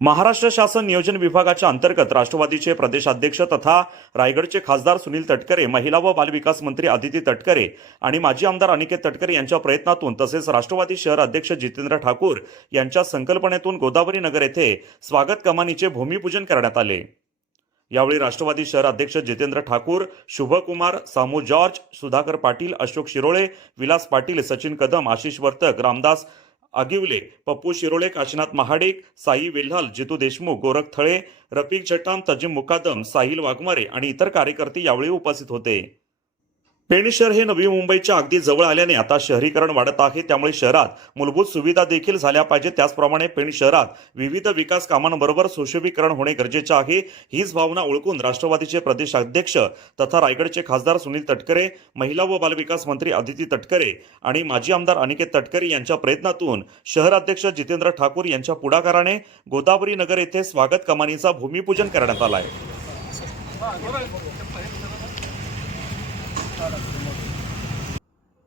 महाराष्ट्र शासन नियोजन विभागाच्या अंतर्गत राष्ट्रवादीचे प्रदेशाध्यक्ष तथा रायगडचे खासदार सुनील तटकरे महिला व बालविकास मंत्री आदिती तटकरे आणि माजी आमदार अनिकेत तटकरे यांच्या प्रयत्नातून तसेच राष्ट्रवादी शहर अध्यक्ष जितेंद्र ठाकूर यांच्या संकल्पनेतून गोदावरी नगर येथे स्वागत कमानीचे भूमिपूजन करण्यात आले. यावेळी राष्ट्रवादी शहर अध्यक्ष जितेंद्र ठाकूर शुभकुमार सामू जॉर्ज सुधाकर पाटील अशोक शिरोळे विलास पाटील सचिन कदम आशिष वर्तक रामदास आगिवले. पप्पू शिरोळे काशीनाथ महाडिक साई विल्हाल जितू देशमुख गोरख थळे रफिक जट्टाम तजीम मुकादम साहिल वाघमारे आणि इतर कार्यकर्ते यावेळी उपस्थित होते. पेण शहर हे नवी मुंबईच्या अगदी जवळ आल्याने आता शहरीकरण वाढत आहे. त्यामुळे शहरात मूलभूत सुविधा देखील झाल्या पाहिजेत. त्याचप्रमाणे पेण शहरात विविध विकास कामांबरोबर सुशोभीकरण होणे गरजेचे आहे. हीच भावना ओळखून राष्ट्रवादीचे प्रदेशाध्यक्ष तथा रायगडचे खासदार सुनील तटकरे महिला व बालविकास मंत्री आदिती तटकरे आणि माजी आमदार अनिकेत तटकरे यांच्या प्रयत्नातून शहराध्यक्ष जितेंद्र ठाकूर यांच्या पुढाकाराने गोदावरी नगर येथे स्वागत कमानीचा भूमिपूजन करण्यात आलं आहे.